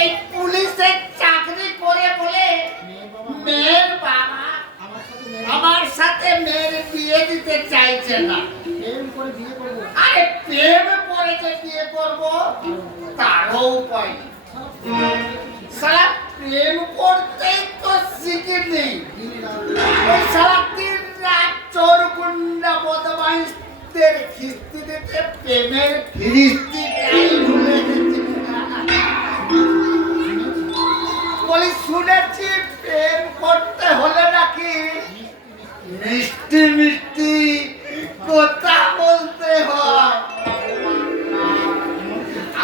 এই পুলিশের চাকরি করে বলে মেয়ের বাবা আমার সাথে মেয়ের বিয়ে দিতে চাইছে না। আরে প্রেম করে যে বিয়ে করবো তারও উপায় নেই। সারা প্রেম করতেই তো শিখিনি। ওই সারা দিন রাত চোর গুন্ডা বদমাইশদের খিস্তি দিতে প্রেমের ফিরিস্তিটাই ভুলে গেছি। বলি শুনেছি প্রেম করতে হলে নাকি মিষ্টি মিষ্টি কথা বলতে হয়,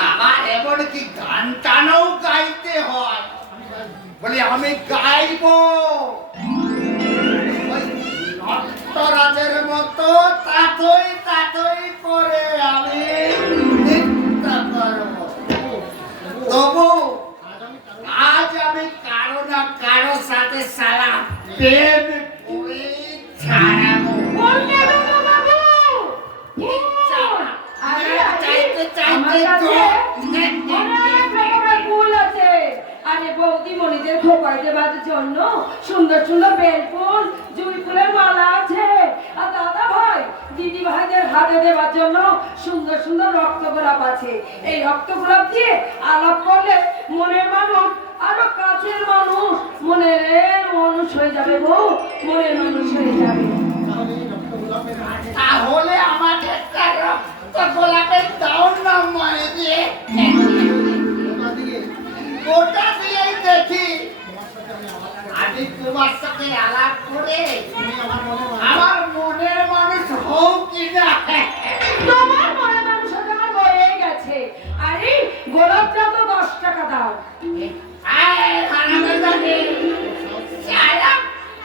আবার এমনকি গান টানও গাইতে হয়। বলি আমি গাইবো নটরাজের মতো তাতই তাতই করে আমি নৃত্য করবো। তবু আজ আমি কারো না কারো সাথে সালা প্রেম করে ছাড়াবো। চাইতে চাইতে আরে বৌদি মনিদের খোপাই দেবার জন্য সুন্দর সুন্দর বেলফুল জুঁই ফুলের মালা আছে। আর দাদা ভাই দিদি ভাইদের হাতে দেবার জন্য সুন্দর সুন্দর রক্ত গোলাপ আছে। এই রক্ত গোলাপ দিয়ে আলাপ করলে মনের মানুষ আরো কাছের মানুষ মনের মানুষ হয়ে যাবে গো, মনের মানুষ হয়ে যাবে। তাহলে আমাকে একটা রক্ত গোলাপের দাও না মায়ের দিয়ে, ওটা দিয়েই দেখি আমি তোমার সাথে আলাপ করে আমার মনের মানুষ হও কিনা। তোমার মনের মানুষ আমার হয়ে গেছে। আরে গোলাপটা তো 10 টাকা দাও।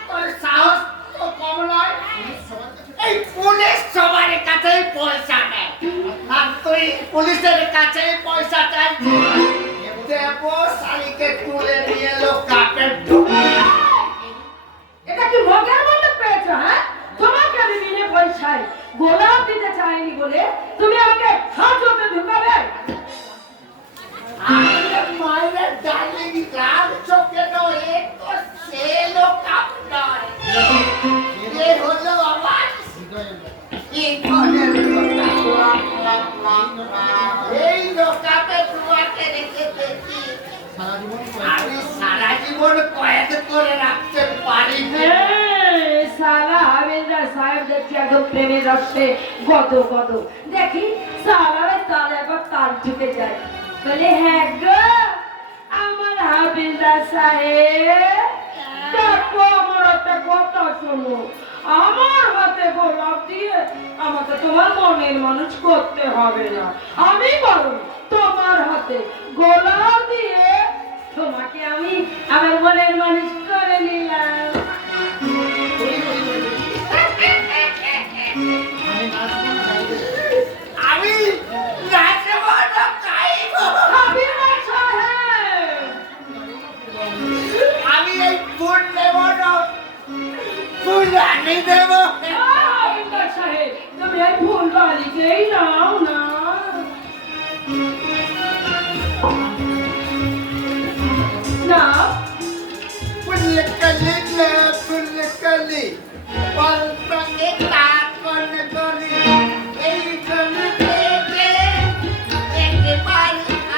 তোর সাহস তো কম নয়। এই পুলিশ সবার কাছেই পয়সা নেয় আর তুই পুলিশের কাছেই পয়সা চাইছিস। দেবো শাড়িকে তুলে নিয়ে এলো কাপের ঢুকে। এটা কি মগের মতো পেয়েছো? হ্যাঁ, তোমাকে আমি বিনে পয়সায় গোলাপ দিতে চাইনি বলে তুমি আমাকে হাজতে ঢুকাবে। আরে মায়ের ডার্লিং রাগ চোখে নয়, তো সে লোক নয়, এ হলো আমার এই লোকাপে তোমাকে রেখে দেখি আমি সারা জীবন কয়েদ করে রাখতে পারি। সালা হাবিলদার সাহেব দেখছি একদম প্রেমের রসে গদ গদ। দেখি সালারে তালে একবার তার ঢুকে যায়। বলে হ্যাঁ গো আমার হাবিলদার সাহেব, দেখো আমার একটা কথা শোনো। আমার হাতে গোলাপ দিয়ে আমাকে তোমার মনের মানুষ করতে হবে না। আমি বরং তোমার হাতে গোলাপ দিয়ে তোমাকে আমি আমার মনের মানুষ করে নিলাম। আমি নাচব না গাইব। আমি এই ফুল নেব না, ফুল আনি দেব। তুমি এই ফুল বালিকেই নাও না। না ফুল কলি না ফুল কলি পালটাকে তাকন করি এই কলি থেকে একবার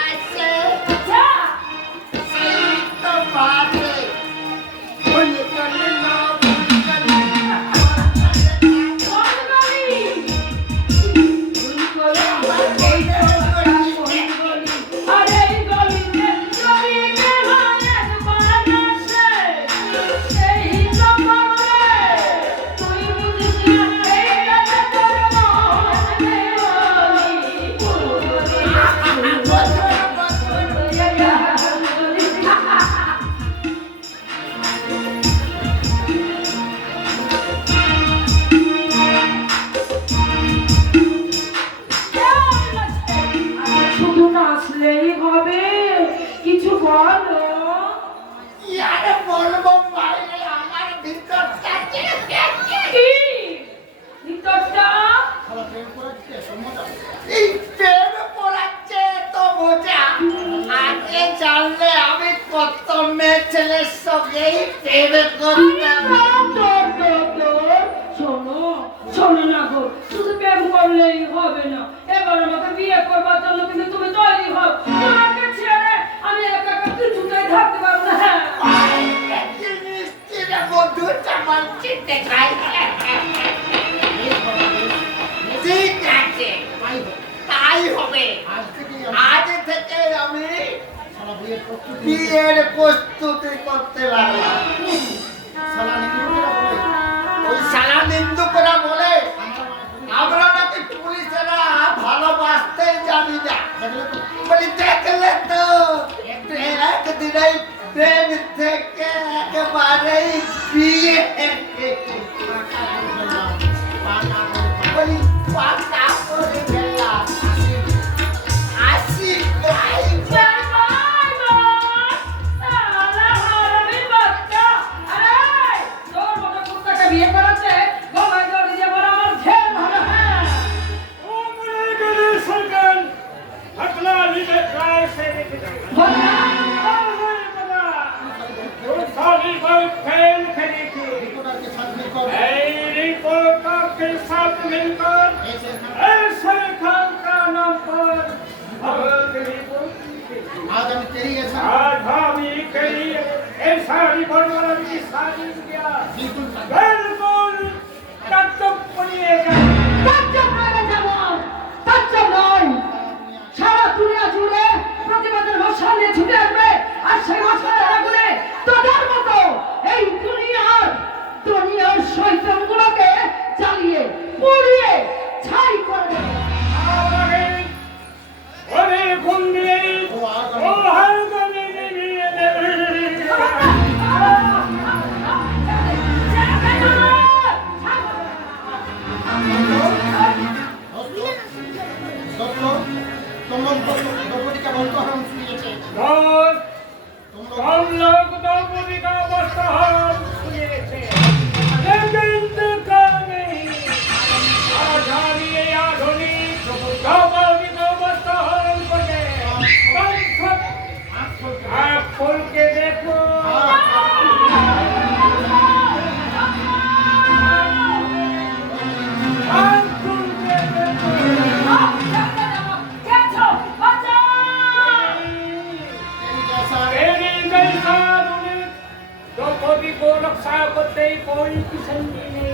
আসে সেই তো বাতে ফুল কলি না ফুল কলি তুই জানলে আমি কত মেয়ে ছেলের সঙ্গেই প্রেম করতাম। শোনো শোনো না গো, শুধু প্রেম করলেই হবে না, এবার আমাকে বিয়ে করবার জন্য কিন্তু তুমি তৈরি হও। তোমাকে ছেড়ে আমি একা একা কিছুতেই থাকতে পারবো না। হ্যাঁ ঠিক আছে, তাই হবে। আজ থেকে আমি বিয়ের প্রস্তুতি করতে লাগলাম। ওই শালা নিন্দুকরা বলে আমরা নাকি পুলিশেরা ভালোবাসতেই জানি না। বলি দেখলে তো একদিনেই প্রেম থেকে একেবারেই বিয়ে বলি পাকা করে গেলাম। আসি গাই বিয়ে করাচ্ছে গলায় দড়ি দিয়ে বলে আমার ঘের ভালো। হ্যাঁ आज हम तेरी ऐसा बिल्कुल तत्व पड़िएगा। তাজ্জব হয়ে যাব, তাজ্জব নয়। সারা দুনিয়া জুড়ে প্রতিবাদের মশাল নিয়ে ছুটে আসবে, আর সেই মশালের আগুনে তোদের মতো এই দুনিয়ার শয়তানগুলোকে জ্বালিয়ে পুড়িয়ে ছাই করে দেবে। खोल के देखो को रक्षा करते कोई किस्म नहीं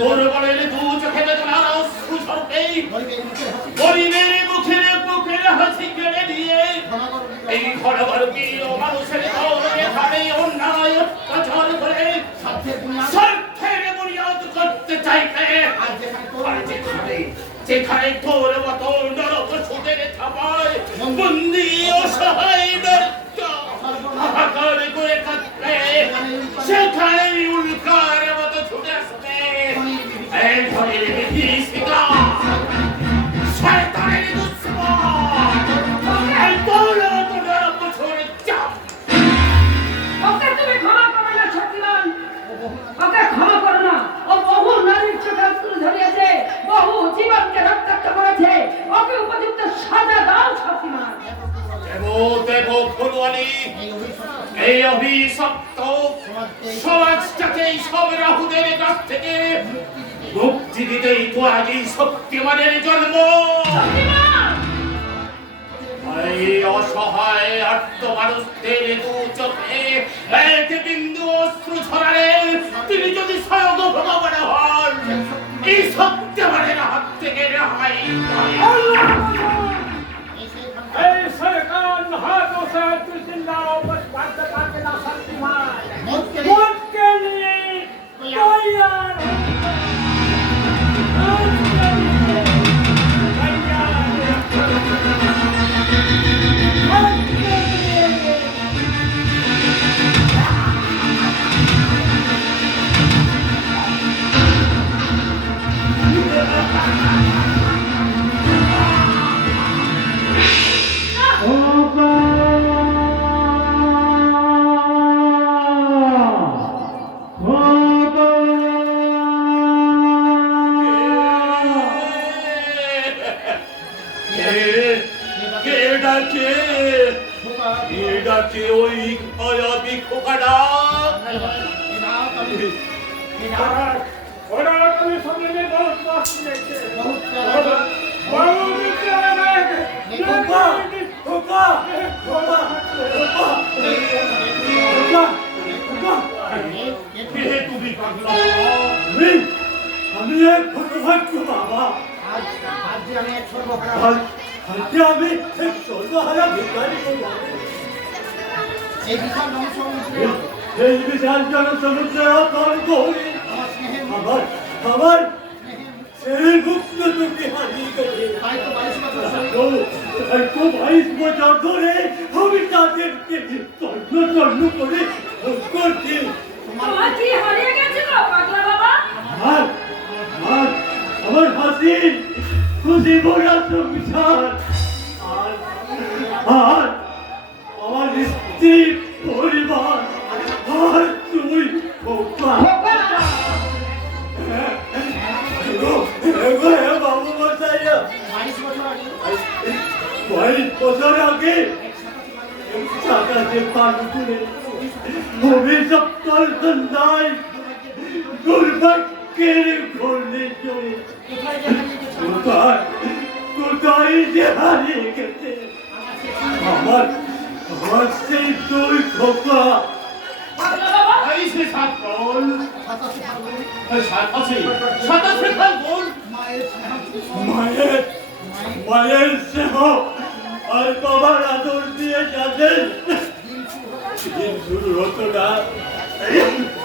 দুর্বলের দু চোখে বেদনার অশ্রু ঝরতে গরিবের মুখের বুকের হাসি কেড়ে দিয়ে এই ঘরবর্গীয় মানুষের দৌড়ে ভাবে অন্যায় অত্যাচার করে স্বার্থের বুনিয়াদ করতে চাইতে যেখানে তোর মতো নরক সুদের থাপায় বন্দি অসহায় হাহাকার করে কাঁদতে সেখানে উল্কার মতো ছুটে আসবে এই ঘরের বিভীষিকা শয়তানের দুশ্মন এই দৌলত নরক ছড়ে চাপ। ওকে তুমি ক্ষমা করো না শক্তিমান, ওকে ক্ষমা করো না। ও বহু নারীর চোখে অশ্রু ঝরিয়েছে, বহু জীবনকে রক্তাক্ত করেছে। ওকে উপযুক্ত সাজা দাও শক্তিমান। দেবো ফুলওয়ালি এই অভিশপ্ত সমাজটাকে সব রাহুদের কাছ থেকে মুক্তি দিতেই তো আজই শক্তিমানের জন্ম। এই অসহায় আর্ত মানুষদের দু চোখে এক বিন্দু অশ্রু ছড়ালে তিনি যদি স্বয়ং ভগবান হন এই শক্তিমানের হাত থেকে রেহাই सरकार हाथों से जिंदाओं पर बात करके ना सकती मौत के लिए तैयार কে এটা কে ওই খয়াবি খোকাটা ওরা তুমি সামনে বহুত কষ্ট দেখছে बहुत খোকা খোকা খোকা খোকা খোকা কে তুমি পাগলা আমি এক ছোট বাবা आज आज जी हमें छोड़ खड़ा আজকে আমি এক সর্বহারা ভিখারি এই বিশাল জনসমুদ্র এই বিশাল জনসমুদ্রে অতর্ক হয়ে আমার স্নেহের আমার আমার সেই মুক্ত তোকে হারিয়ে গেছে তাই তো 22 বছর একটু 22 বছর ধরে আমি তাদেরকে তন্ন করে খোঁজ করছি তোমার কি হারিয়ে গেছে গো পাগলা বাবা? আমার আমার আমার হাসি খুশি ভরা সংসার আর আর আমার স্ত্রী পরিবার আর তুই খোকা বাবু মশাইয়া 22 বছর আগে 22 বছর আগে চাকাতে পানি তুলে অভিশপ্ত সন্ধ্যায় দুর্ভাগ্যের ঘূর্ণি চলে কোথায় কোথায় যে হারিয়ে গেছে আমার আমার সেই দুই খোকা পাগলা বাবা? এই সে সাতল 27 ফাল্গুন সাতাশে ফাল্গুন মায়ের স্নেহ মায়ের মায়ের স্নেহ আর বাবার আদর দিয়ে যাদের দিন শুরু হতো না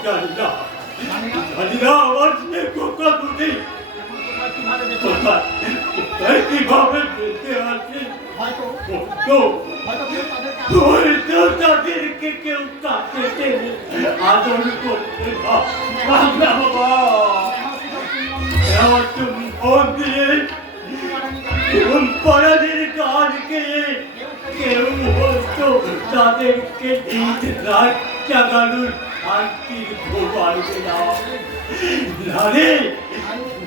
জানি না জানি না আমার সে খোকা দুটি কিভাবে যেতে কোথায় কোথায় কিভাবে যেতে আছে হয়তো তো কেউ তাদেরকে হয়তো তাদেরকে কেউ কাছে টেনে আদর করতে পাগলা বাবা এমন ফোন দিয়ে পরাদের গান গেয়ে কেউ হয়তো তাদেরকে রাত জাগানোর শান্তির ঘুম আসবে না নারে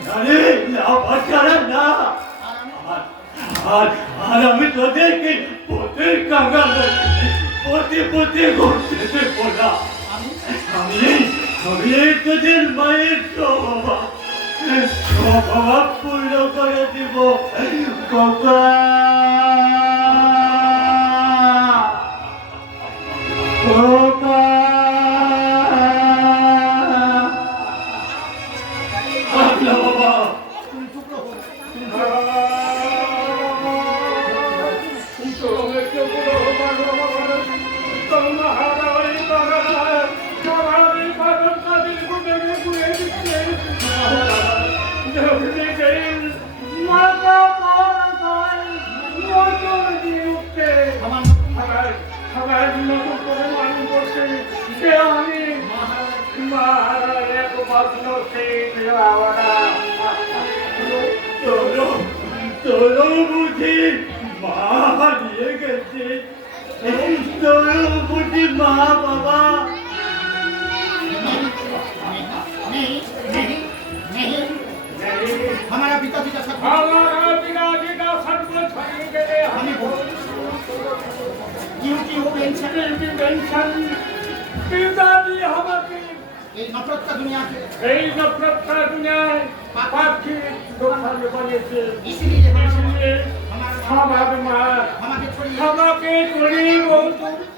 নারে না বাচ্চারা না আর আর আমি তোদেরকে পথের কাঙাল পথে পথে ঘুরতে দেবো না আমি আমি তোদের মায়ের স্বভাব পূর্ণ করে দিব ককা ককা পাগলা বাবা তুমি টুকরো হোক তোর বুঝি মা হারিয়ে গেছে তোর বুঝি মা বাবা नहीं नहीं नहीं हमारा पिता जी का सब हमें ड्यूटी हो पेंशन ये नफरत का दुनिया से इसीलिए हमारे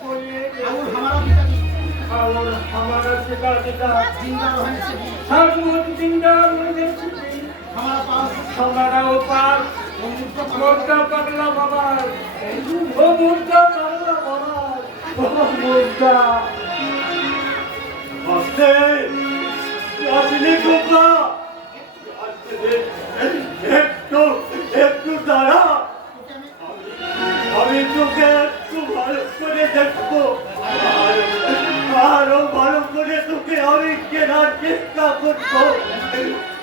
छोड़िए और हमारा पिता जी जिंदा रहने से भी हमारा पास वो मुद्दा পাগলা বাবা ও মুদ্রা পাগলা বাবা আসতে আসলে খোকা একটু একটু দাঁড়া আমি তোকে একটু ভালো করে দেখবো আরো ভালো করে তোকে আমি কেনার চেষ্টা করবো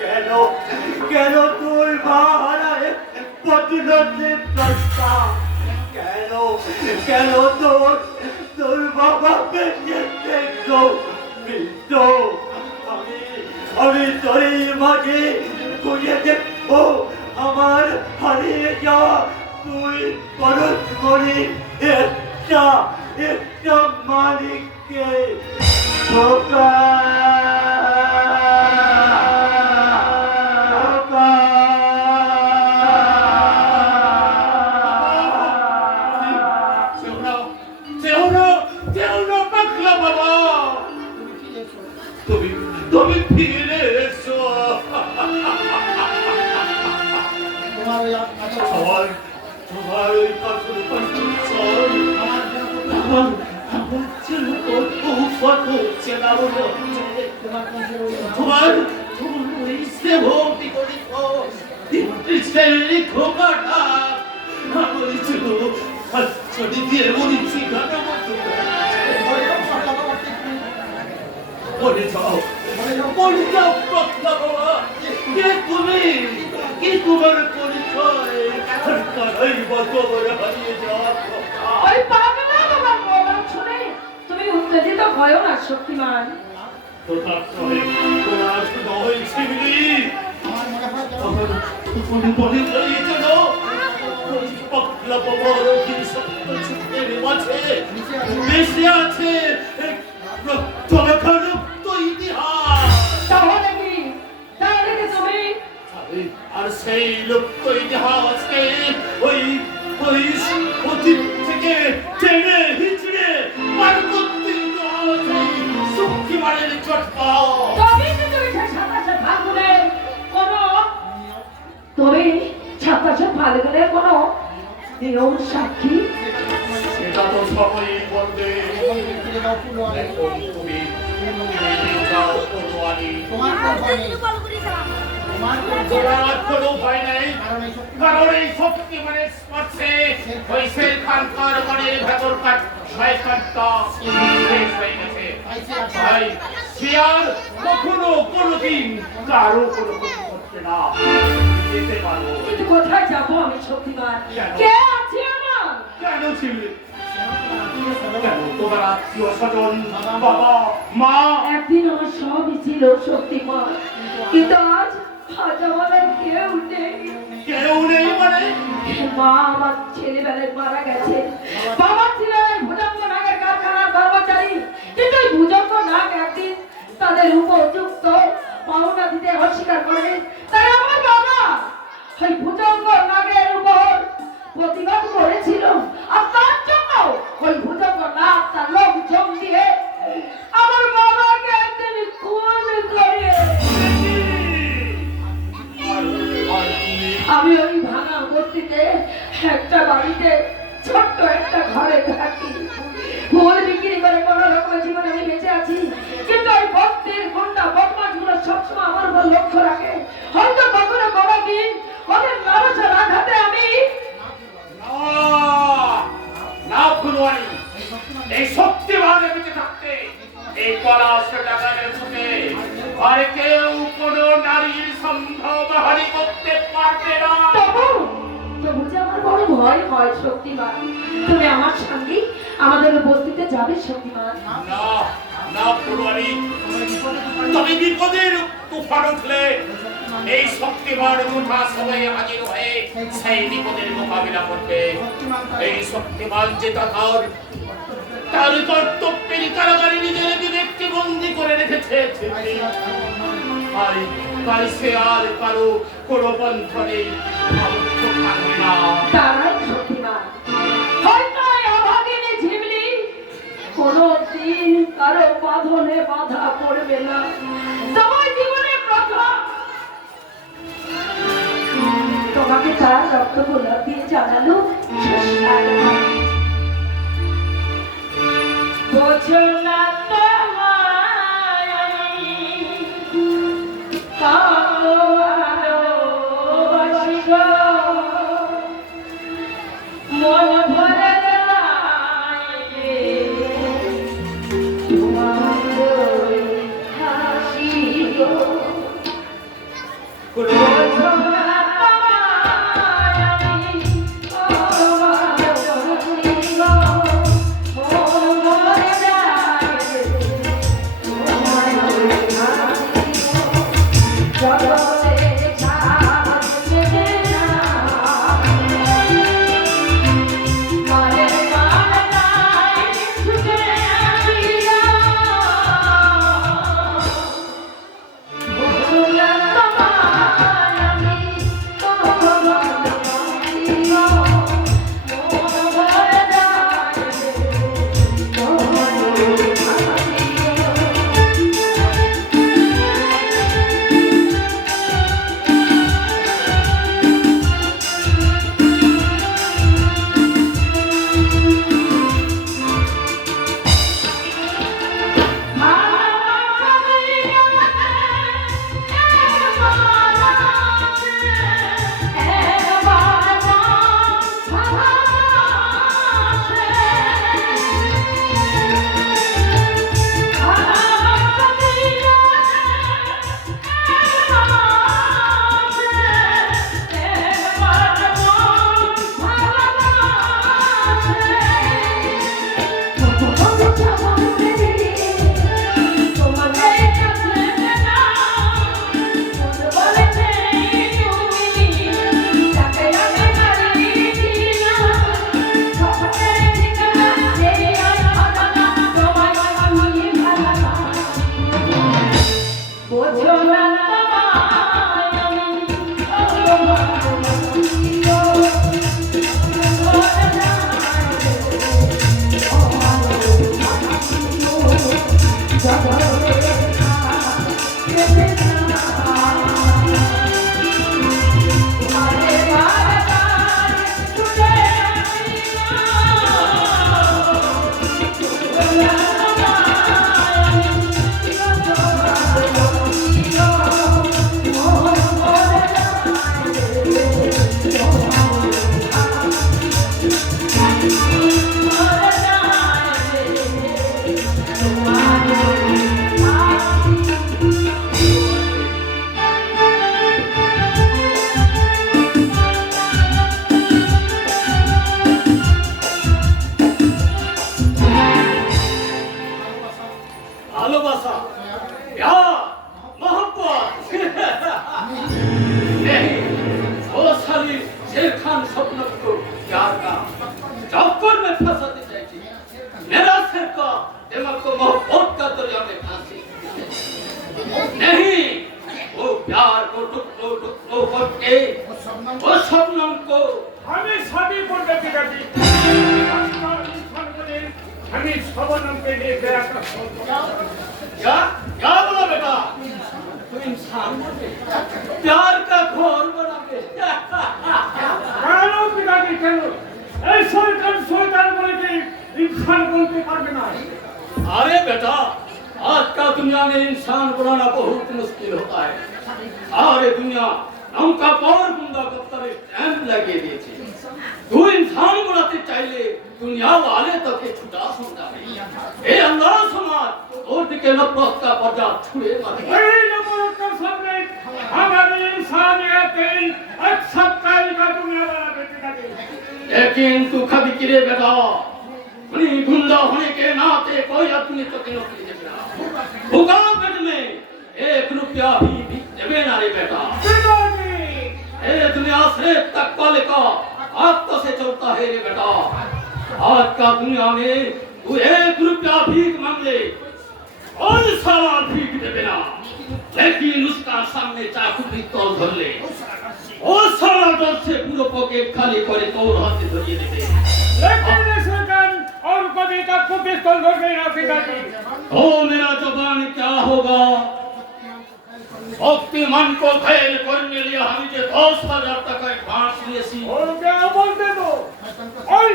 কেন কেন তুই মা হারায় প্রতিরোধের চেষ্টা কেন কেন তোর বাবা বেঁচে দেখো মৃত্যু আমি তোর মাঝে খুঁজে দেখবো আমার হারিয়ে যাওয়া তুই খরচ করি একটা মালিককে ধোকা তুমি ফিরে এসো। তোমার ওই আচরণ, তোমার ওই কাঠুর পরিচয় আমার ছিল কত চেনা মনে হচ্ছে। তোমার কাছে ওই তোমার ওই স্নেহ বিকলিত সেই খোকাটা আমার ছিল ছড়ি দিয়ে মরিছি গানের মতো। পড়ে যাও পাতলা বাবা, কে তুমি, কি তোমার পরিচয়? তারাই বছর হারিয়ে যাওয়ার কথা। ওই পাগলা বাবার বলা শুনে তুমি উত্তেজিত হয়ো না শক্তিমান। তোমার শুধু হয়েছে মিলি আমার মনে হয় যেন তুমি বলে রয়েছে না ওই পাতলা বাবার অভিশপ্ত চিত্রের মাঝে মিশে আছে রক্ত ইতিহাস। তাহলে কি তুমি আর সেই লুপ্ত ইতিহাসকে ওই অতীত থেকে টেনে হিচড়ে পার করতে শক্তিমানের চট পাও। তুমি ছাত্রাসে ফাল্গুনের কোনো নিয়ম সাক্ষী? সেটা তো সবাই বলবে। ফিরে দাও ফুলওয়ারি। তুমি যাও ফুলওয়ারি। তোমার তো ভয় নেই। তোমার কোনো ভয় নেই, কারণ এই শক্তি কারণ এই শক্তিমানের স্পর্শে ওই শেরখানকার মনের ভেতরকার শয়তানটা শেষ হয়ে গেছে। তাই সে আর কখনো কোনোদিন কারো কোনো ক্ষতি করছে না। যেতে পারো। কিন্তু কোথায় যাবো আমি শক্তিমান? কে আছে আমার? কেন ছিলে? কেন তোমার আত্মীয় স্বজন, বাবা মা? একদিন আমার সবই ছিল শক্তিমান, কিন্তু আজ আমাদের কেউ নেই। কেউ নেই মানে? মা আমার ছেলেবেলায় মারা গেছে, বাবা ছিলেন ভুজঙ্গ নাগের কারখানার কর্মচারী, কিন্তু ওই ভুজঙ্গ নাগ একদিন তাদের উপযুক্ত পাওনা দিতে অস্বীকার করে। তাই আমার বাবা ওই ভুজঙ্গ নাগের উপর প্রতিবাদ করেছিল, আর তার জন্য ওই ভুজঙ্গ নাগ তার লোক জম দিয়ে আমার বাবাকে একদিন খুন করে। আমি ওই ভাঙা বস্তিতে একটা বাড়িতে ছোট্ট একটা ঘরে থাকি। ফুল বিক্রি করে কোনো রকম জীবনে আমি বেঁচে আছি, কিন্তু ওই বস্তির গুন্ডা বদমাশগুলো সবসময় আমার উপর লক্ষ্য রাখে। হয়তো কখনো কোনো দিন ওদের মানুষের আঘাতে আমি না ফুলওয়ারি, এই শক্তিমান বেঁচে থাকতে এই পলাশ টাকার ছুটে আর কেউ কোনো নারীর সম্ভব হারি করতে পারবে না। তবু যে আমার বড় ভয় হয় শক্তিমান। তুমি আমার সঙ্গে আমাদের বস্তিতে যাবে শক্তিমান? না না ফুলওয়ারি, তবে বিপদের তুফান উঠলে এই শক্তিমান মুঠা সবাই হাজির হয়ে সেই বিপদের মোকাবিলা করবে। এই শক্তিমান যে তার কর্তব্যের কারাগারে নিজের বিবেককে বন্দী করে রেখেছে। তাই সে আর কারো কোনো পন্থা নেই, থাকবে না। তারাই শক্তিমান। হয়তো এই অভাগিনী ঝিমলি কোনোদিন কারো বাঁধনে বাধা পড়বে না। তোমার জীবনে প্রথম তোমাকে তার রক্ত গোলাপ দিয়ে জানালো বোঝো না তোমায় আমি ভালোবাসি গো, মন ভরে দেয় তোমার ওই হাসি গো। বোঝো না তোমায় আমি ভালোবাসি গো, মন ভরে দেয় शेर खान सपनों को प्यार का चौकर में फंसाते चाहिए मेरा सिर का दिमाग को मोहब्बत का दरिया में फांसी नहीं वो प्यार को टुकड़ों करके वो सपनों को हमें शादी कर देती जाती हमें सपनों के लिए गया था क्या बोला बेटा तू इंसान बने प्यार का घोर बना के कानो पिताजी चलो ऐसा कर शैतान बोले कि इंसान बोलते पारबे ना अरे बेटा आज का दुनिया में इंसान बनाना बहुत मुश्किल होता है सारे दुनिया नौका पावर गुंडा दफ्तर स्टैंप लगे दिए तू इंसान बनाते चाहिए दुनिया वाले तो के छुटा समझा ए अल्लाह समाज और के नफरत का पर्दा छुए मत अरे नमों का सामने हमारी इंसानियत की सच्चाई का दुनिया वाला पिताजी लेकिन तू कभी किरे बेटा अपनी गुंडा होने के नाते कोई अपनी तो की नौकरी दे रहा भूगाम में 1 रुपया भी देवे ना रे बेटा पिताजी ए दुनिया से तक कल का आपको से चलता है रे बेटा आज का दुनिया में तू 1 रुपया भीख मांग ले और सारा भीख देवे ना लेकिन उसका सामने चाकू पिस्तौल धर ले और सारा डर से पूरा पॉकेट खाली करे तो हाथ धरिए देवे लेकिन शैतान और कभी तक को पिस्तौल धर गई ना पिताजी ओ मेरा जवान क्या होगा शक्तिमान को घायल करने लिए हम जो 10,000 तक एडवांस लिए सी और क्या बोलते तो और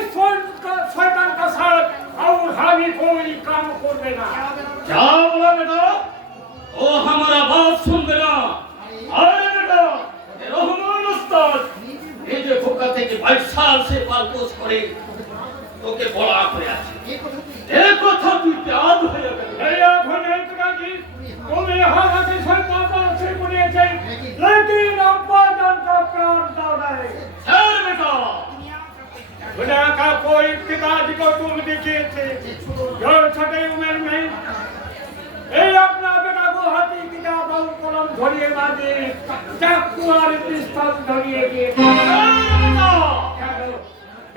शैतान का साथ और हामी कोई काम कर देना क्या बोला बेटा ओ हमारा बात सुन बेटा अरे बेटा ये रहमान उस्ताद ये जो फुका थे कि 22 साल से पालतोस करे तो के बड़ा करे আছে देखो था तू याद है भैया भले पिताजी तुम्हें हर आगे पापा से बुनिया चाहिए लेकिन अब्बा जान का प्यार दादा है सर बेटा दुनिया का कोई पिताजी को तुम दिखे थे जो छोटे उम्र में ये अपना बेटा को हाथी किताब और कलम धरिए बाजे चाकू और पिस्तौल धरिए के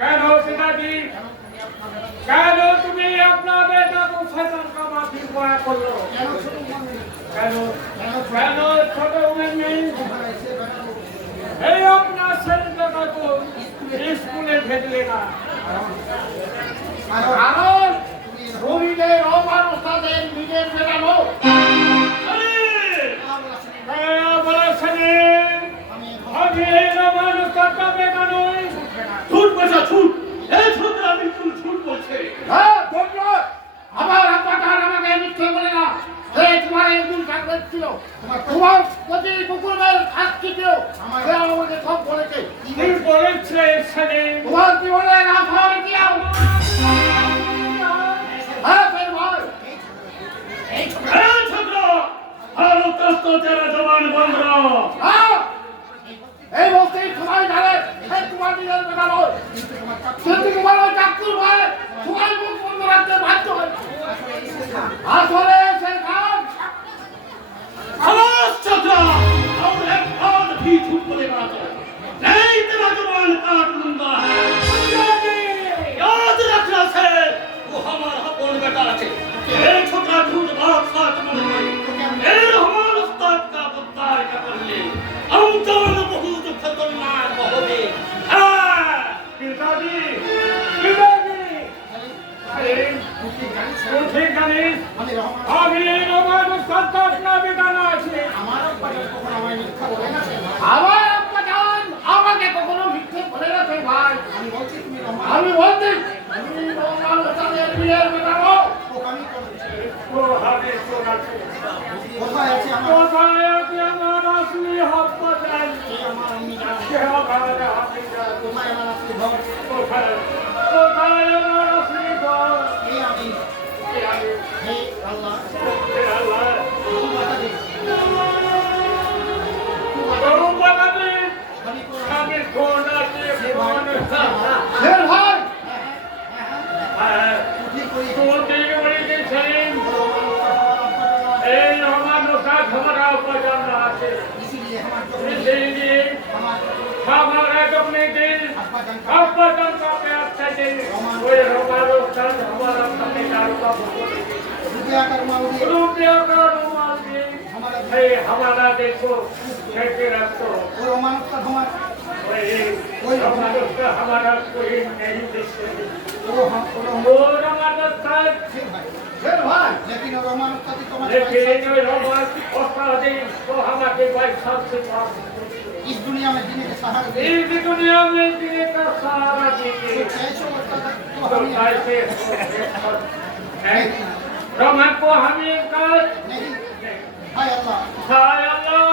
कहो पिताजी कहो तुम्हें अपना बेटा को शैतान का माफी दुआ कर लो कहो छोटे उम्र में ये अपना शरीर बेटा को स्कूले भेज लेना কারণ রবিদের রহমান ওস্তাদের নিজের বেরানো बोला सने अभी रमान उस्ताद का बेटा नहीं झूठ बचा झूठ ए छोकरा बिल्कुल झूठ बोलছে হ্যাঁ বলল আবার আব্বাটা আমাকে মিথ্যে বলে না হে তোমার একদিন কাগজ ছিল তোমার প্রতি কুকুরের হাত ছিল সে আমাকে সব বলেছে नहीं बोले छे सने তোমার জীবনে না ভাবে দিও হ্যাঁ বের ভাই ए छोकरा हालो तो तेरा जवान बन रहा হ্যাঁ এই বলতে সবাই জানে হে তোমার নিজের বেরানো যদি তোমার ওই চাকরির ভয়ে তোমার মুখ বন্ধ রাখতে বাধ্য হয় আসলে সে কাজ खलास छोकरा और एक बात भी झूठ बोलेगा तो नहीं तेरा जवान काट लूंगा है याद रखना से वो हमारा अपन बेटा है ए छोकरा झूठ बात साथ मन गई ए हमारा उस्ताद का बद्दार का कर ले हम जान बहुत खतरनाक होगे हां पिताजी उठे गणेश আমি রহমান अभी रमान उस्ताद का अपना बेटा ना আছে আমার আব্বা কখনো আমায় মিথ্যা বলে না আমার আব্বা জান আমাকে কখনো মিথ্যে বলে না ভাই আমি বলছি তুমি রহমান আমি বলছি তুমি রহমান ওস্তাদের বিয়ের বেরানো वो हमें सोना কোথায় আছে আমার কোথায় আছে আমার আসলি হাসপাতাল আমার আমি জানি কে হমারা হাসপাতাল তোমায় আমার আসলে ঘর কোথায় কোথায় আমার আসলি ঘর এই আমি কে আমি হে আল্লাহ হে আল্লাহ তুমি কথা দিন গরু বানাবে খালি করে আমি কোন আছে কোন হে ভাই ঠিক করি কোটি ওই গেছেন এই আমার সাথ हमारा उपजान আছে इसीलिए हमारे इसीलिए हमारे हमारे अपने दिल अब्बाजान का प्यार से दिल कोई हमारो दर्द हमारा ठेकेदार का रुपया का रुमाल भी है हमारा देखो कैसे रखो हमारा कोई नहीं देखते और हमारा फिर भाई लेकिन रोमांस का तुम्हारे लेकिन जो रोमांस अपराधी तो हमारे भाई सबसे पास इस दुनिया में जीने के सहारे दे इस दुनिया में जीने का सहारा दीजिए कैसे होता था तो कैसे रोमांस को हमें कर नहीं हाय अल्लाह हाय अल्लाह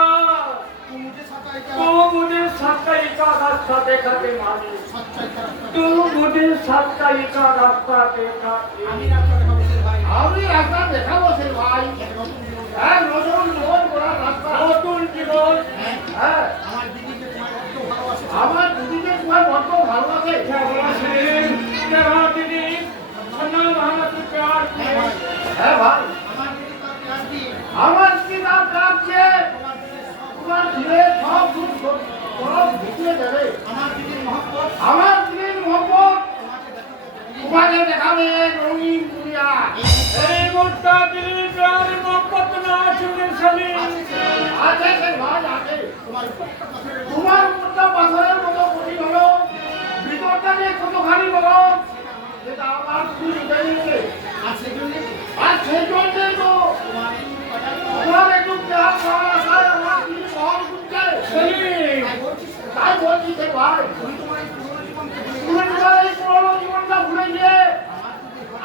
तू मुझे सच्चाई का तू मुझे सच्चाई का रास्ता दिखाते मालिक सच्चाई का तू मुझे सच्चाई का रास्ता दिखाते আমি রাস্তা দেখাবো সে ভাই হ্যাঁ নতুন জীবন গড়ার রাস্তা নতুন জীবন হ্যাঁ আমার দিদিকে তোমার বড্ড ভালোবাসে मेरा दीदी अन्ना हमारा प्यार হ্যাঁ ভাই আমার দিদি তার প্রাপ্যে তোমার দিলে সব দুঃখ সব ঢুকিয়ে দেবে আমার দিদির মহব্বত তোমাকে দেখাবে রঙিন দুনিয়া अरे मुट्ठा दिल प्यार मोहब्बत ना छुड़े चली আছে সে ভাই আছে তোমার মুখটা পাথরের মতো কঠিন হলো ভিতরটা যে কতখানি বলো যেটা আমার খুব দেরিতে আর সেই জন্যই তো তোমার একটু প্যার করার আশায় আমার দিন সব করছে তাই বলছি সে ভাই তুমি তোমার এই পুরোনো জীবনটা ভুলে গিয়ে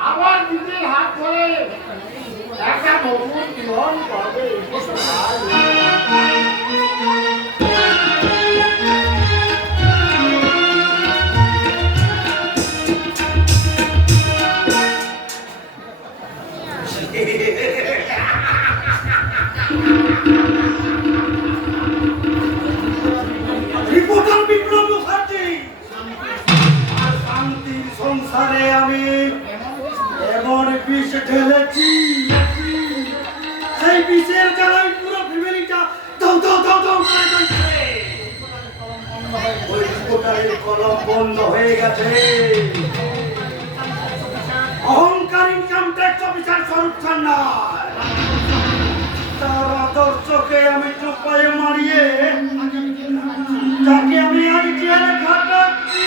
আমার দিদির হাত ধরে একটা নতুন জীবন করবে রিপোর্টার বিপ্লব মুখার্জি আর শান্তির সংসারে আমি এমন বিষ ঢেলেছি সেই বিষের জ্বালায় পুরো ফ্যামিলিটা দাও দাও দাও দাও করে যাচ্ছে ওই রিপোর্টারের কলম বন্ধ হয়ে গেছে অহংকার ইনকাম ট্যাক্স অফিসার স্বরূপ সান্যাল তার আদর্শকে আমি চোপায়ে মারিয়ে তাকে আমি আজ জেলে খাটাচ্ছি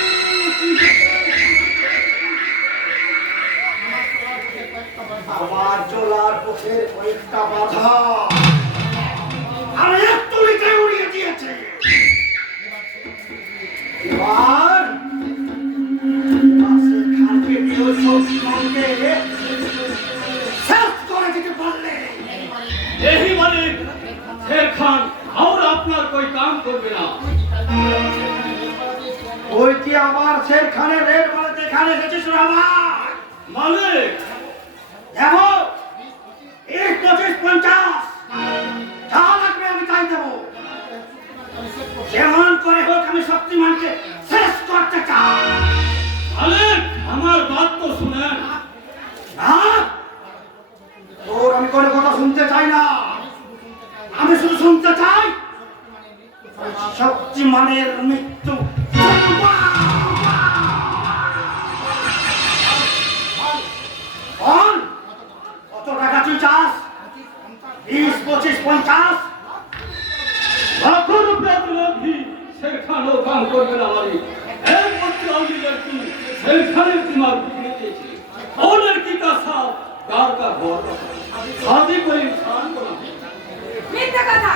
আমার চলার পথে কয়েকটা বাধা আর এক তুলিতে উড়িয়ে দিয়েছে এবার খানকে দিয়ে সবসময়কে শেষ করে দিতে পারলে यही मालिक शेर खान और अपना कोई काम करबे ना ওই কি আমার শের খানের রেড মারাতে এখানে এসেছিস আমার मालिक দেখো 25-50 যা লাগবে আমি তাই দেবো যেমন করে হোক আমি শক্তিমানকে শেষ করতে চাই मालिक हमार बात तो सुने না তোর আমি কোনো কথা শুনতে চাই না আমি শুধু শুনতে চাই শক্তিমানের মৃত্যু কত টাকা তুই চাস 20-25-50 लाखों रुपया दिले भी शेर खान और काम करबे ना मालिक एक बच्ची वाली लड़की शेर खान के दिमाग बिगड़े थी और लड़की का साथ गार का घोर शादी कोई इंसान को नहीं মিথ্যা কথা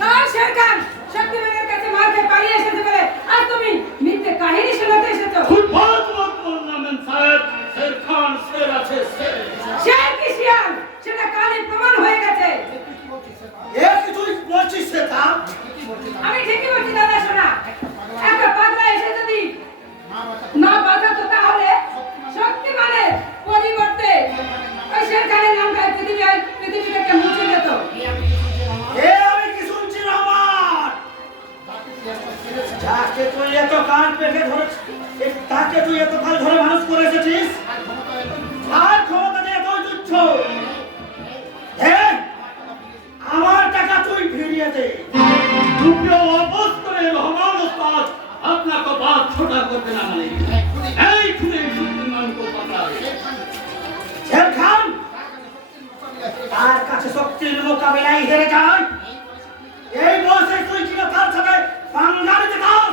কার শের খান শক্তিমানের কাছে মার খেয়ে পালিয়ে এসেছে বলে আর তুমি মিথ্যে কাহিনী শোনাতে এসেছো खुद बात मत बोलना मैं साहब शेर खान शेर अच्छे शेर শের কি শিয়াল সেটা কালই প্রমাণ হয়ে গেছে এ কি তুই বলছিস সেটা আমি ঠিকই বলছি দাদা শোনা একটা পাগলা এসে যদি না বাঁচাতো তাহলে শক্তিমানের পরিবর্তে ওই শের খানের নামটা পৃথিবী থেকে মুছে যেত এ আমি কি শুনছি রহমান যাকে তুই এত কান পেটে ধরে তাকে তুই এত কাল ধরে মানুষ করে এসেছিস আর ক্ষমতা দিয়ে তুই তুচ্ছ আমার টাকা তুই ফিরিয়ে দে रुपया वापस करे रहमान उस्ताद अब কথা করবে না মানে এই খুনে শক্তিমানকে পাঠাবে শের খান তার কাছে শক্তির মোকাবিলায় হেরে যায় এই বয়সে তুই কিনা তার সাথে পাঙ্গা নিতে চাস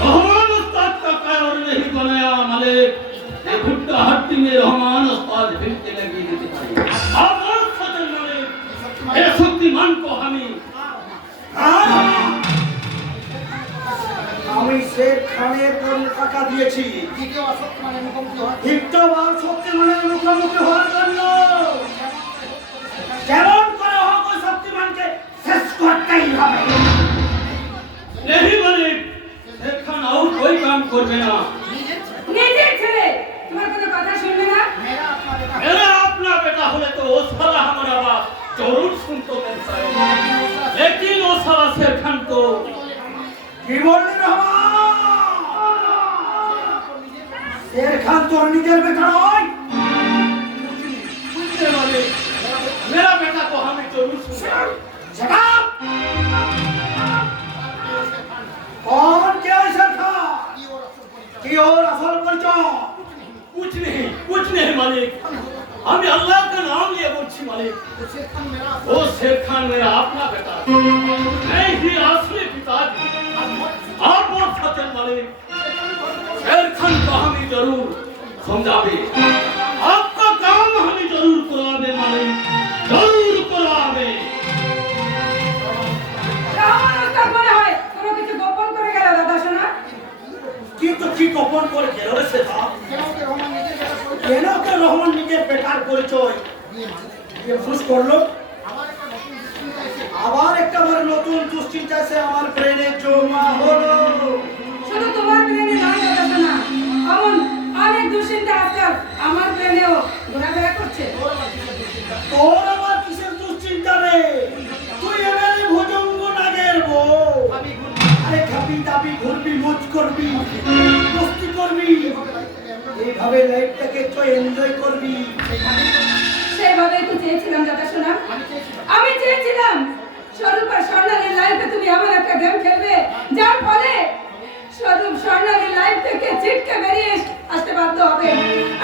रहमान उस्ताद का कायर नहीं बनाया मालिक ये भुट्टा हट्टी में रहमान उस्ताद हिलते लगी देते पाए आप और सदन मालिक ये शक्तिमान को हमें আমি শের খানের জন্য টাকা দিয়েছি দ্বিতীয় অসত্যমানের মুখোমুখি হয় দ্বিতীয়বার শক্তিমানের মুখোমুখি হওয়ার জন্য যেমন করে হোক ওই শক্তিমানকে শেষ করতেই হবে नहीं मालिक शेर खान और कोई काम करबे ना নিজের ছেলে তোমার কোনো কথা শুনবে না मेरा अपना बेटा मेरा अपना बेटा होले तो वो साला हमारा बात जरूर सुन तो मिलता है लेकिन वो साला शेर खान तो কি বললি রহমান শের খান তোর নিজের বেটা নয় सुनने वाले मेरा बेटा को हमें जरूर सुनना সেটা कौन क्या শের খান কি ওর আসল পরিচয় कुछ नहीं मालिक हमें अल्लाह का नाम लिए बोलছি मालिक वो शेर खान मेरा अपना बेटा मैं ही असली पिताजी आप बहुत सचन मालिक शेर खान को हमें जरूर समझावे आपका काम हमें जरूर करावे मालिक जरूर करावे আমার ওস্তাদ মনে হয় কোনো কিছু গোপন করে গেল দাদা শোনা কিন্তু কি গোপন করে গেল রে সেটা কেন কে রহমান নিজের বেটার পরিচয় দিয়ে ফুস করলো আবার একটা নতুন দুশ্চিন্তা এসে আমার ব্রেনে জমা হলো শুধু তোমার প্লেনে নয় দাদা শোনা এমন অনেক দুশ্চিন্তা আজকাল আমার প্লেনেও ঘোরাফেরা করছে তোর আবার কিসের দুশ্চিন্তা রে তুই এমএলএ ভুজঙ্গ নাগের বউ আরে খাবি দাবি ঘুরবি মজ করবি মস্তি করবি এইভাবে লাইফটাকে তো এনজয় করবি সেভাবেই তো চেয়েছিলাম দাদা শোনা আমি চেয়েছিলাম স্বরূপ আর স্বর্ণালীর লাইফে তুমি এমন একটা গেম খেলবে যার ফলে স্বরূপ স্বর্ণালীর লাইফ থেকে ছিটকে বেরিয়ে আসতে বাধ্য হবে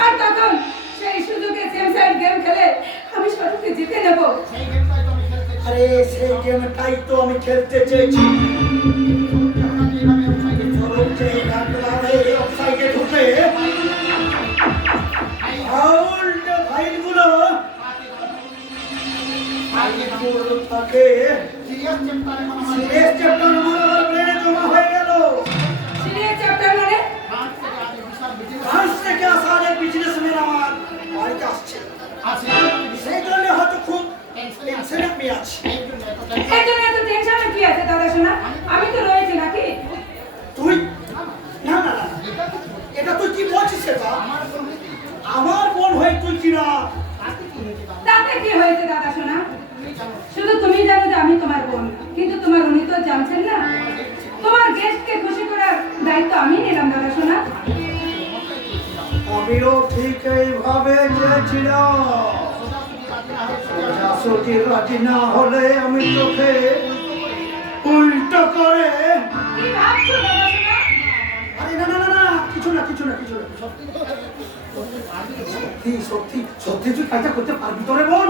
আর তখন সেই সুযোগে সেম সাইড গেম খেলে আমি স্বরূপকে জিতে নেব আরে সেই গেমটাই তো আমি খেলতে চেয়েছি স্বরূপ যে ডাক্তারে অফসাইডে ঢুকে আউল্ড ফাইলগুলো থাকে সিরিয়াস চ্যাপ্টার আমার ব্রেনে জমা হয়ে গেল সিরিয়াস চ্যাপ্টার মানে ফ্রান্স থেকে আসা এক বিজনেসম্যান আমার বাড়িতে আসছে সেই জন্য হয়তো খুব টেনশনে আমি আছি এই জন্য এত টেনশনে কি আছে দাদা শোনা আমি তো রয়েছি নাকি তুই না না না এটা তুই কি বলছিস এটা আমার বোন হয়ে তুই কিনা তাতে কি হয়েছে দাদা শোনা শুধু তুমি জানো যে আমি তোমার বোন কিন্তু তোমার উনি তো জানছেন না তোমার গেস্টকে খুশি করার দায়িত্ব আমি নিলাম দাদা শোনা আমিও ঠিক এইভাবে চেয়েছিলাম শাশুড়ি রাজি না হলে আমি তোকে উল্টো করে কি ভাবছো দাদা শোনা আরে না না না না কিছু না কিছু না কিছু না সত্যি সত্যি সত্যি তুই কাজটা করতে পারবি তোরে বোন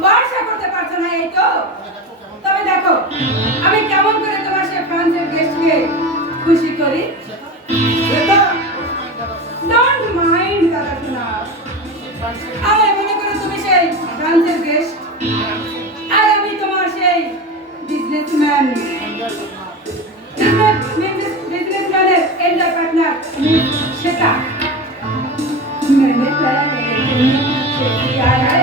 ভরসা করতে পারছো না এই তো তবে দেখো আমি কেমন করে তোমার সেই ফ্রান্সের গেস্টকে খুশি করি এটা ডোন্ট মাইন্ড দাদা শোনা আমি মনে করো তুমি সেই ফ্রান্সের গেস্ট আর আমি তোমার সেই বিজনেসম্যান বিজনেসম্যানের এন্ডার পার্টনার সেটা मैंने किया है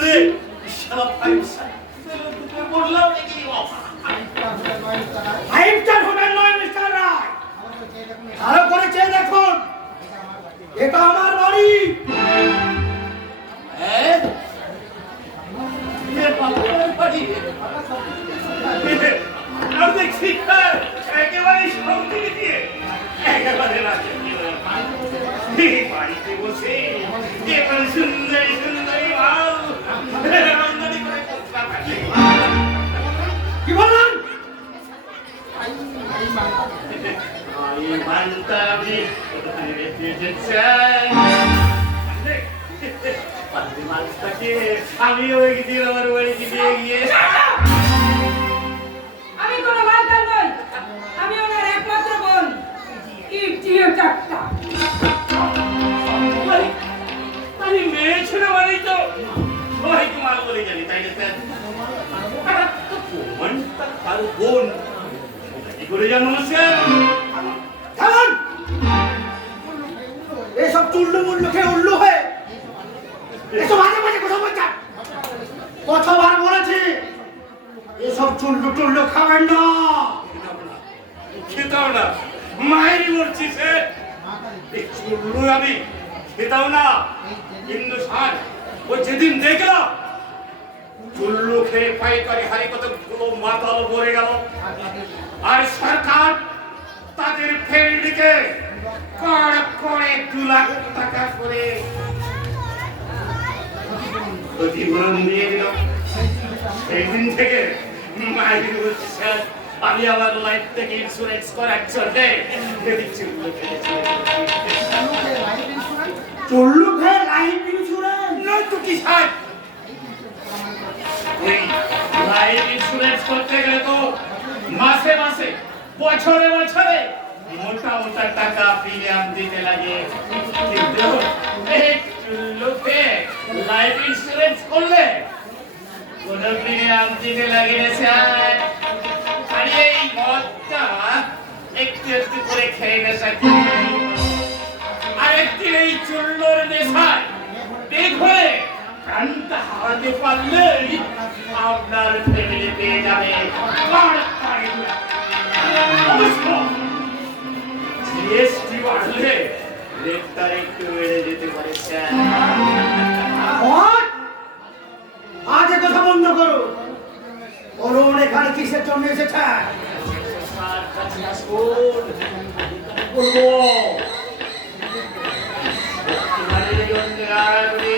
বলে শালা ফাইভ তোকে বললাম নাকি বাবা ফাইভ স্টার হোটেল নয় মিস্টার রায়, ভালো করে চেয়ে দেখুন, এটা আমার বাড়ি। হ্যাঁ এ বাবার বাড়ি আর দেখছি একেবারে সঙ্গে দিয়ে একেবারে রাখে বাড়িতে বসে একেবারে সুন্দরী সুন্দরী মাল আমদানি করে কোথা থাকে কি বললেন? এই মালটা আমি রেখে চাই মালটাকে আমি ওই দিন আমার বাড়িতে নিয়ে গিয়ে আমি কোনো মালদার নই, আমি ওনার একমাত্র বোন ইটিও চারটা। আমি মেয়ে ছিল মানে তো সবাইকে মাল বলে জানি তাই না স্যার তার বোন কি করে জানো স্যার থামুন, এসব চুল্লু মুল্লু খেয়ে উল্লু হয়ে এসব মাঝে মাঝে কথা বলছেন। কতবার বলেছি এসব চুল্লু টুল্লু খাবেন না। খেতাও না মায়েরই মরছি স্যার চুল্লু আমি খেতাও না কিন্তু স্যার ও যেদিন দেখলাম চুল্লু খেয়ে পাইকারি হারি কতগুলো মাতাল পড়ে গেল আর সরকার তাদের ফিল্ডকে কড় করে 2 লাখ টাকা করে ক্ষতিপূরণ দিয়ে দিল সেই দিন থেকে মায়ের বলছি স্যার আমি আমার লাইফ থেকে ইন্স্যুরেন্স করার জন্য চুল্লু খেয়ে লাইফ ইন্স্যুরেন্স নয় তো কি স্যার ওই লাইফ ইন্স্যুরেন্স করতে গেলে তো মাসে মাসে বছরে বছরে মোটা মোটা টাকা প্রিমিয়াম দিতে লাগে কিন্তু এই চুল্লুকে লাইফ ইন্স্যুরেন্স করলে কোনো প্রিমিয়াম দিতে লাগে না স্যার আর এই মদটা একটু একটু করে খেয়ে নেশা আর একদিন এই চুল্লুর নেশায় বেগ হয়ে প্রাণটা হারাতে পারলেই আপনার ফ্যামিলি পেয়ে যাবে জিএসটি বাড়লে রেটটা একটু বেড়ে যেতে পারে স্যার What? আজ এ কথা বন্ধ করো। অরুণ এখানে কিসের জন্য এসেছে? স্যার কাছে আসুন বলবো তোমাদের জন্য আমি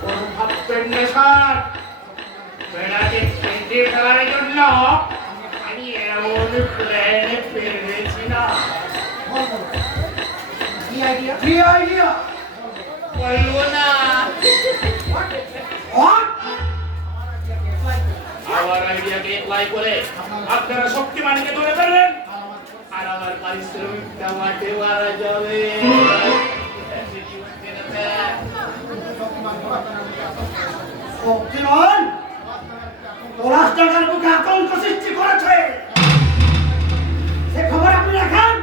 কোনো ভাবতেন না স্যার বেড়াকে খেতে ফেলার জন্য আমি এমন প্ল্যানে পেরেছি না কি আইডিয়া? বলবো না What? আমার আইডিয়াকে অ্যাপ্লাই করে আপনারা শক্তিমানকে ধরে ফেলবেন আর আমার পারিশ্রমিকটা মাঠে মারা যাবে শক্তিমান পলাশ টাকার বুকে আতঙ্ক সৃষ্টি করেছে, সে খবর আপনি রাখেন।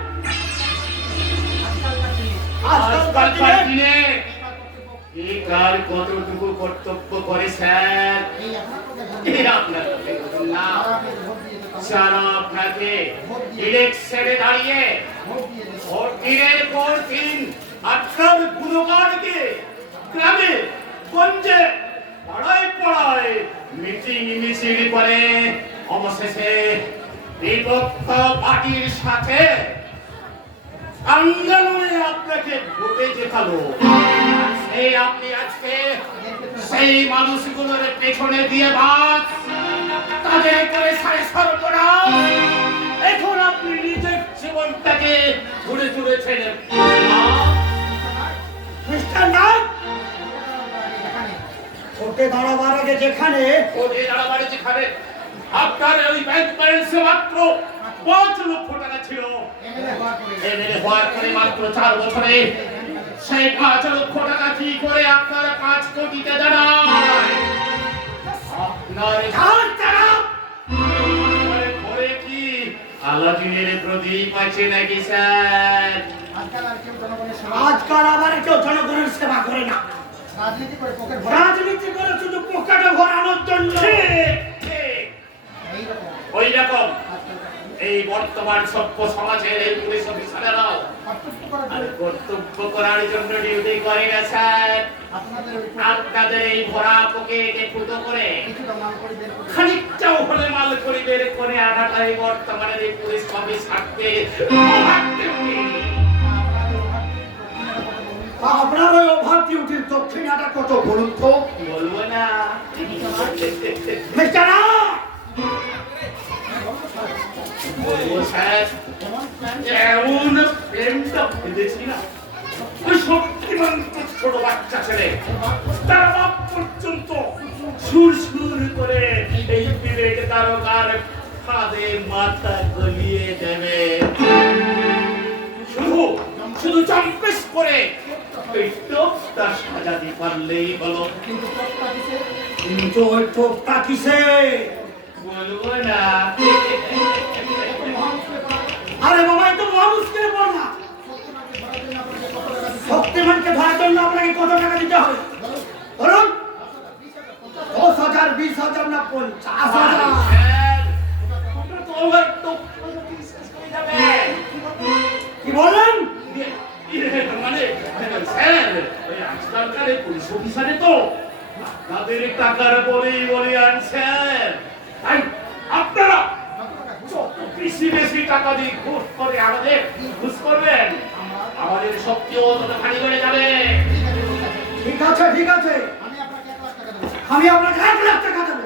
আজকালকার দিনে কে কার কতটুকু কর্তব্য করে স্যার এরা আপনার না যারা আপনাকে ইলেকশনে দাঁড়িয়ে ভোট দিনের পর দিন আপনার গুণগানকে গ্রামে গঞ্জে পাড়ায় পাড়ায় মিটিং মিছিল করে অবশেষে বিপক্ষ পার্টির সাথে আন্দোলনে আপনাকে ভোটে জেতালো সেই আপনি আজকে সেই মানুষগুলোর পেছনে দিয়ে বাস তাদের করে সাড়ে সর্বনাশ এখন আপনি নিজের জীবনটাকে ঘুরে ঘুরে ছেড়ে মিস্টার নাথ, ভোটে দাঁড়াবার আগে যেখানে ভোটে দাঁড়াবারে যেখানে আপনার ওই ব্যাংক ব্যালেন্সে মাত্র 5 লক্ষ টাকা ছিল এমএলএ হওয়ার পরে মাত্র 4 বছরে সেই 5 লক্ষ টাকা কি করে আপনারা 5 কোটিতে দাঁড়ায় আপনার ঘরে কি আলাদিনের প্রদীপ আছে নাকি স্যার আজকাল আবার কেউ জনগণের সেবা করে না, রাজনীতি করে শুধু পকেট এই বর্তমান সভ্য সমাজের এই পুলিশ অফিসারেরাও আর কর্তব্য করার জন্য ডিউটি করে গেছেন। আপনাদের এই ভরা পকেটে ফুটো করে খানিকটাও হলে মাল করে বের করে আনাটাই বর্তমানের এই পুলিশ অফিসারকে আপনার ওই ওভার ডিউটির দক্ষিণাটা কত বলুন তো? বলবো না। বলবো স্যার, এমন প্রেমটা বেঁধেছি না, ওই শক্তিমান ছোট বাচ্চা ছেলে তার বাপ পর্যন্ত সুর সুর করে এই বিবেক তারকার ফাঁদে মাথা গলিয়ে দেবে। শুধু শুধু চম্পেশ করে ওই টোপটা সাজাতে পারলেই হলো। কিন্তু ওই টোপটা কিসে? বলবো না। আরে বাবা, একটু মানুষকে বল না। শক্তিমানকে ধরার জন্য আপনাকে কত টাকা দিতে হবে বলুন? 10,000, 20,000 না 50,000? কি বললেন? মানে স্যার, ওই আজকালকার এই পুলিশ অফিসারে তো আপনাদের টাকার বলেই বলে আনছেন, তাই আপনারা যত বেশি বেশি টাকা দিয়ে ঘুষ করে আমাদের ঘুষ করবেন, আমাদের শক্তিও তত খালি হয়ে যাবে। ঠিক আছে, ঠিক আছে, আমি আপনাকে 1 লাখ টাকা দেবো।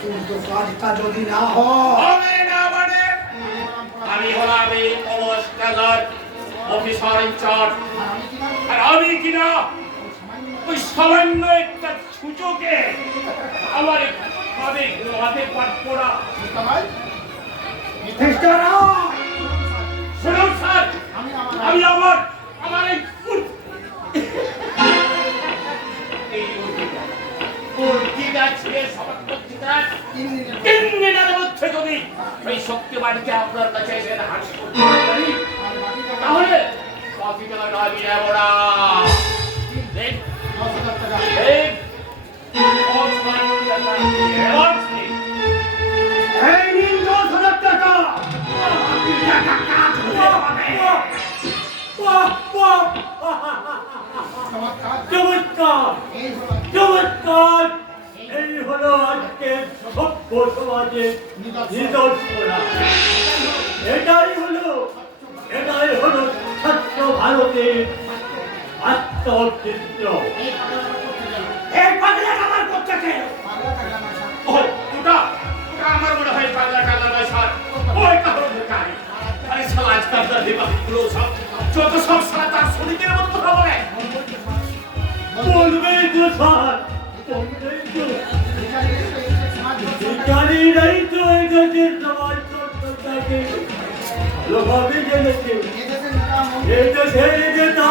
কিন্তু কাজটা যদি না হয়? হবে না মানে? আমি হলাম এই কলস কাগজ অফিসার ইনচার্জ, আর আমি কিনা ওই সামান্য একটা সুযোগে আমার ভাবে হাতে পাঠ করা। মিস্টার রায়, শুনুন স্যার, আমি আমার এই পত্রিকা ছিঁড়ে সমাপ্ত পত্রিকার 3 দিনের মধ্যে যদি এই শক্তিমানকে আপনার কাছে এসে হাসি করতে পারি, তাহলে বাকি টাকাটা আমি নেব না। দেখ, দেখ, 10,000 টাকা এবার ঠিক। এই নিন 10,000 টাকা। বাকি টাকা কাজ হলে হবে। চমৎকার, চমৎকার। এই হলো আজকে সভ্য সমাজের নিদর্শন। এটাই হলো স্বচ্ছ ভারতের আত্মচিত্র। এই পাগলা আমার করছে। ওটা আমার মনে হয় পাগলা টাগলা নয় স্যার, ওই কারণ ভিখারি। আরে শালা আজকালকার বিভাগগুলো যত সব শালা তার শ্রমিকের মতো কথা বলে। বলবেই তো স্যার, বলবেই তো। ভিখারিরাই তো এই দেশের সমাজ তন্ত্রটাকে ভালোভাবে জেনেছে। এই দেশের নেতা